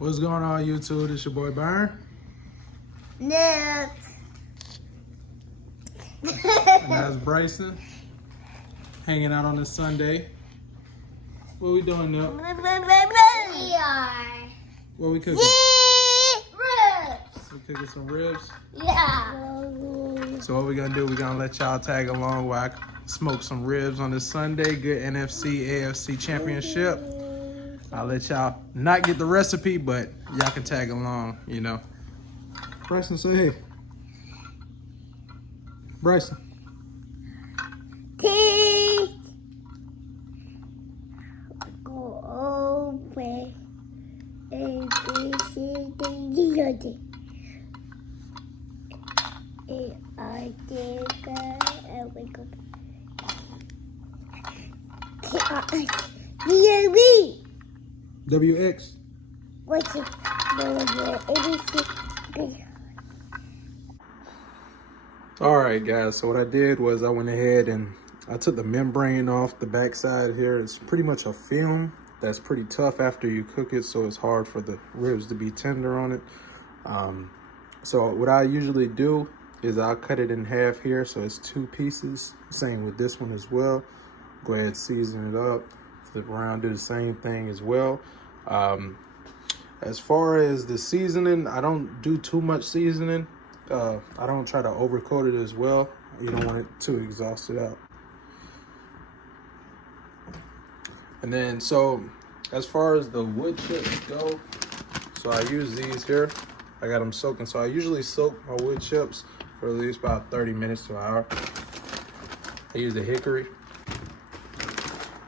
What's going on, YouTube? This your boy Byron. Nip. And that's Bryson. Hanging out on this Sunday. What we doing, Nip? We are. What we cooking? Ribs. We cooking some ribs. Yeah. So what we gonna do, we gonna let y'all tag along while I smoke some ribs on this Sunday. Good NFC, AFC championship. I'll let y'all not get the recipe, but y'all can tag along, you know. Bryson, say hey. Bryson. Teeth. Go open. A, B, C, D, E, F, G. A, I, D, K, L, M, N, T, R, S, U, V. WX. What's it? ABC. All right, guys. So what I did was I went ahead and I took the membrane off the backside here. It's pretty much a film that's pretty tough after you cook it, so it's hard for the ribs to be tender on it. So what I usually do is I'll cut it in half here, so it's 2 pieces. Same with this one as well. Go ahead, season it up, flip around, do the same thing as well. As far as the seasoning, I don't do too much seasoning. I don't try to overcoat it as well. You don't want it too exhausted out. And then, so as far as the wood chips go, so I use these here. I got them soaking. So I usually soak my wood chips for at least about 30 minutes to an hour. I use the hickory.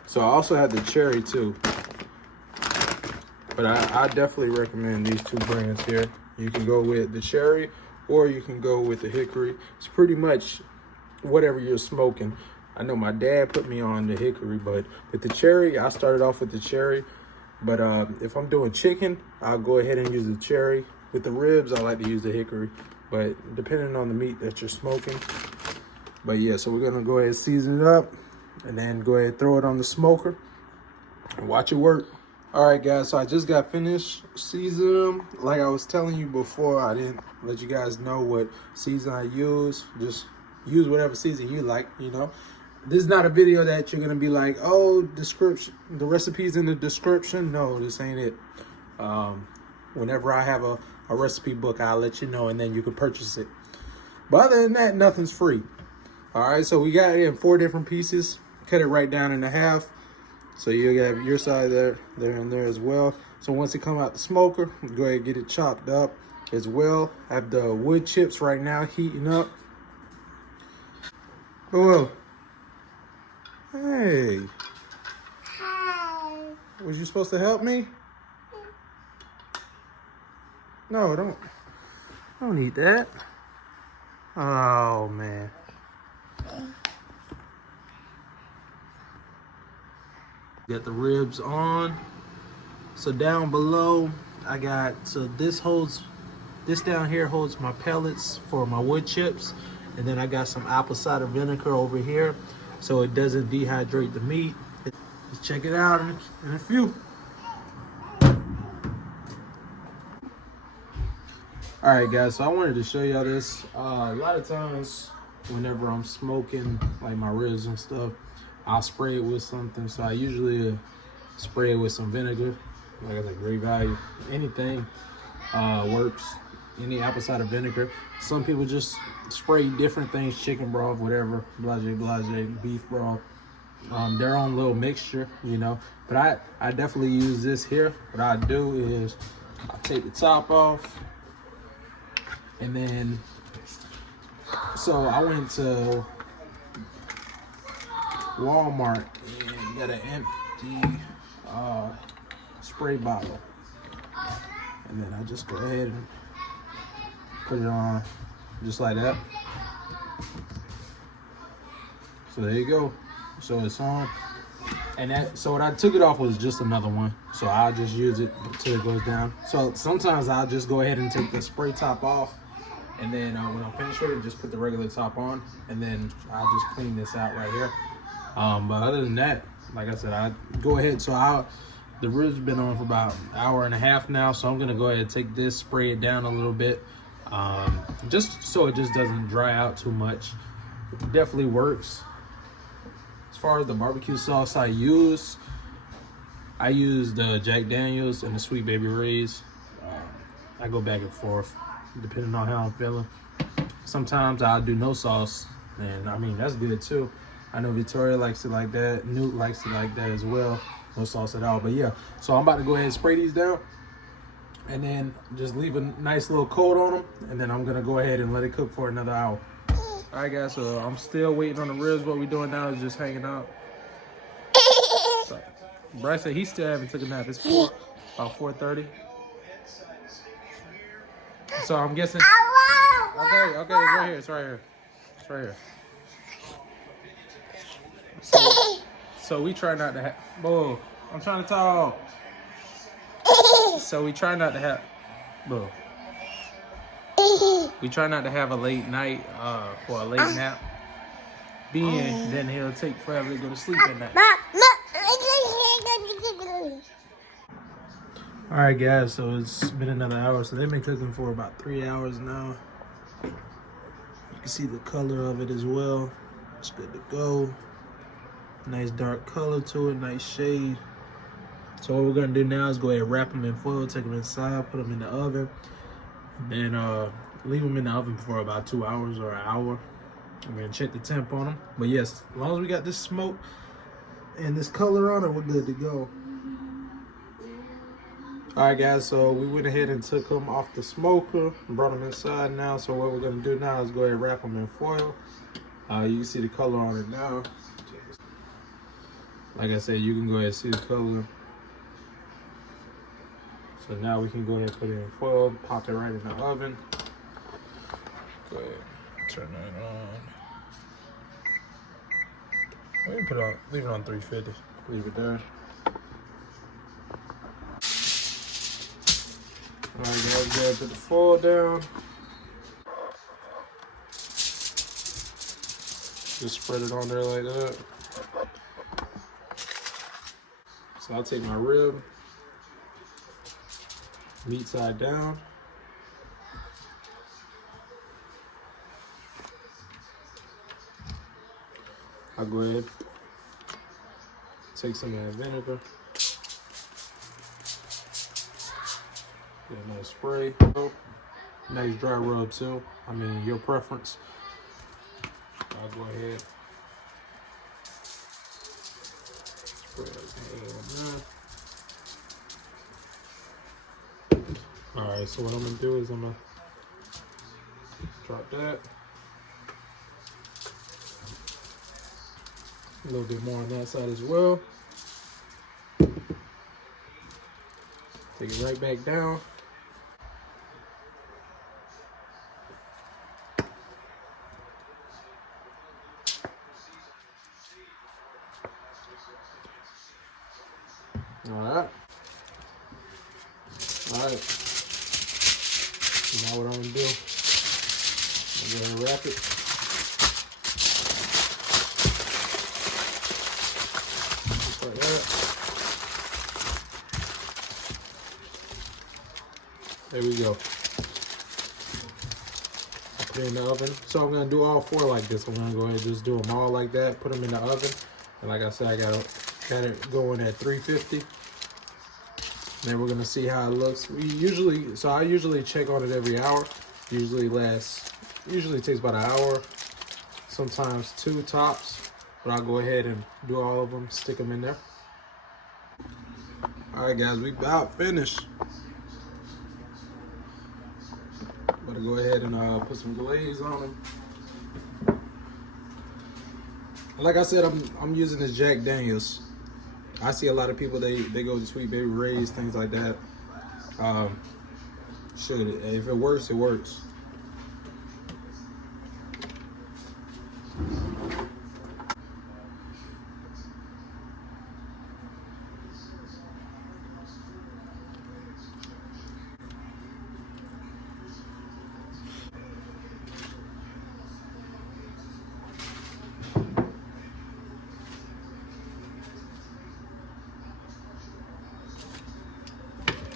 So I also have the cherry too. But I definitely recommend these 2 brands here. You can go with the cherry or you can go with the hickory. It's pretty much whatever you're smoking. I know my dad put me on the hickory, but with the cherry, I started off with the cherry. But if I'm doing chicken, I'll go ahead and use the cherry. With the ribs, I like to use the hickory, but depending on the meat that you're smoking. But yeah, so we're gonna go ahead and season it up and then go ahead and throw it on the smoker and watch it work. All right, guys, so I just got finished seasoning them. Like I was telling you before, I didn't let you guys know what season I use. Just use whatever season you like, you know. This is not a video that you're gonna be like, oh, description, the recipe's in the description. No, this ain't it. Whenever I have a recipe book, I'll let you know and then you can purchase it. But other than that, nothing's free. All right, so we got it in 4 different pieces. Cut it right down into half. So you have your side there, and there as well. So once it come out the smoker, go ahead and get it chopped up as well. I have the wood chips right now heating up. Oh, hey. Hi. Was you supposed to help me? No, don't eat that. Oh, man. Got the ribs on. So down below, I got, so this down here holds my pellets for my wood chips. And then I got some apple cider vinegar over here so it doesn't dehydrate the meat. Let's check it out in a few. All right, guys, so I wanted to show y'all this. A lot of times whenever I'm smoking like my ribs and stuff, I'll spray it with something. So I usually spray it with some vinegar, like I said, great value. Anything works. Any apple cider vinegar. Some people just spray different things, chicken broth, whatever, blase, beef broth, their own little mixture, you know. But I definitely use this here. What I do is I take the top off, and then, so I went to Walmart and got an empty spray bottle, and then I just go ahead and put it on just like that. So there you go. So it's on. And that, so what I took it off was just another one. So I'll just use it until it goes down. So sometimes I'll just go ahead and take the spray top off. And then when I'm finished with it, just put the regular top on. And then I'll just clean this out right here. But other than that, like I said, I go ahead. So The ribs been on for about an hour and a half now, so I'm gonna go ahead and take this, spray it down a little bit, just so it just doesn't dry out too much. It definitely works. As far as the barbecue sauce I use the Jack Daniels and the Sweet Baby Ray's. I go back and forth depending on how I'm feeling. Sometimes I'll do no sauce, and I mean that's good too. I know Victoria likes it like that. Newt likes it like that as well. No sauce at all. But yeah, so I'm about to go ahead and spray these down, and then just leave a nice little coat on them, and then I'm gonna go ahead and let it cook for another hour. All right, guys. So I'm still waiting on the ribs. What we're doing now is just hanging out. So, Bryce said he still haven't took a nap. It's about 4:30. So I'm guessing. Okay, it's right here. It's right here. It's right here. So we try not to have. Whoa, I'm trying to talk. So we try not to have. Whoa. We try not to have a late night or a late nap. Then he'll take forever to go to sleep at night. All right, guys. So it's been another hour. So they've been cooking for about 3 hours now. You can see the color of it as well. It's good to go. Nice dark color to it, nice shade. So what we're gonna do now is go ahead and wrap them in foil, take them inside, put them in the oven, and leave them in the oven for about 2 hours or an hour. I'm gonna check the temp on them. But yes, as long as we got this smoke and this color on it, we're good to go. All right, guys, so we went ahead and took them off the smoker and brought them inside now. So what we're gonna do now is go ahead and wrap them in foil. You can see the color on it now. Like I said, you can go ahead and see the color. So now we can go ahead and put it in foil, pop it right in the oven. Go ahead, turn it on. We can put it on, leave it on 350. Leave it there. All right, guys, go ahead and put the foil down. Just spread it on there like that. So I'll take my rib, meat side down. I'll go ahead, take some of that vinegar, get a nice spray, nice dry rub too. I mean, your preference. I'll go ahead. Alright, so what I'm gonna do is I'm gonna drop that. A little bit more on that side as well. Take it right back down. Alright. Now what I'm gonna do, I'm gonna wrap it. Just like that. There we go. Put it in the oven. So I'm gonna do all four like this. I'm gonna go ahead and just do them all like that. Put them in the oven. And like I said, I got it going at 350. Then we're gonna see how it looks. I usually check on it every hour. Usually takes about an hour, sometimes 2 tops. But I'll go ahead and do all of them, stick them in there. All right, guys, we about finished. Better go ahead and put some glaze on them. Like I said, I'm using this Jack Daniels. I see a lot of people, they go to Sweet Baby Ray's, things like that. If it works, it works.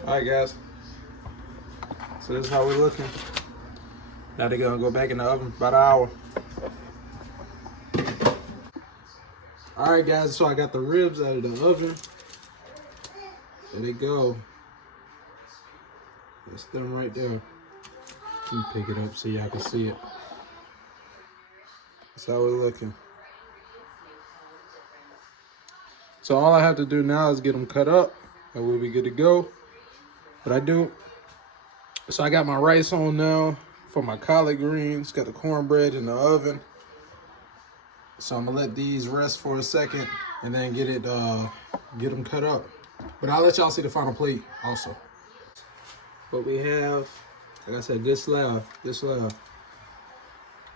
All right, guys. So this is how we're looking. Now they're gonna go back in the oven about an hour. All right, guys, so I got the ribs out of the oven. There they go. That's them right there. Let me pick it up so y'all can see it. That's how we're looking. So all I have to do now is get them cut up and we'll be good to go. But so I got my rice on now for my collard greens, got the cornbread in the oven. So I'm gonna let these rest for a second and then get them cut up. But I'll let y'all see the final plate also. But we have, like I said, good slab.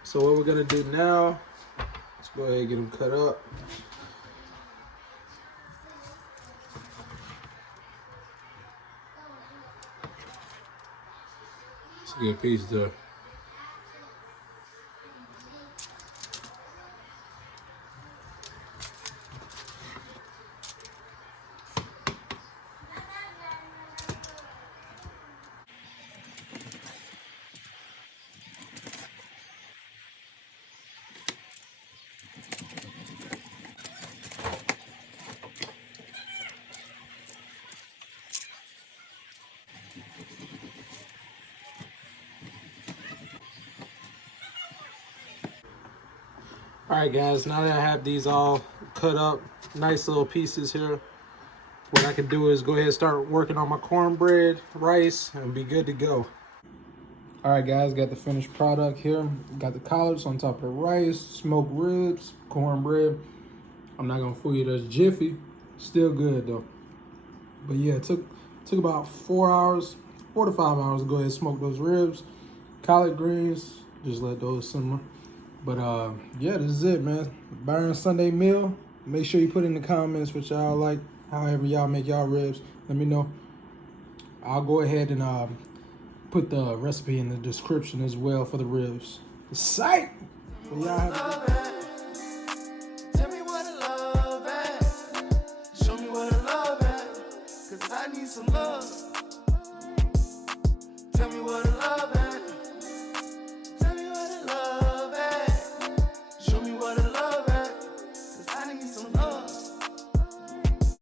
So what we're gonna do now, let's go ahead and get them cut up. It's a good piece there. All right, guys, now that I have these all cut up, nice little pieces here, what I can do is go ahead and start working on my cornbread, rice, and be good to go. All right, guys, got the finished product here. Got the collards on top of the rice, smoked ribs, cornbread. I'm not gonna fool you, that's Jiffy. Still good though. But yeah, it took about 4 hours, 4 to 5 hours to go ahead and smoke those ribs. Collard greens, just let those simmer. But yeah, this is it, man. Byron Sunday meal. Make sure you put in the comments what y'all like, however y'all make y'all ribs. Let me know. I'll go ahead and put the recipe in the description as well for the ribs. The site. So y'all have Tell me what I love at. Show me what I love at. 'Cause I need some love.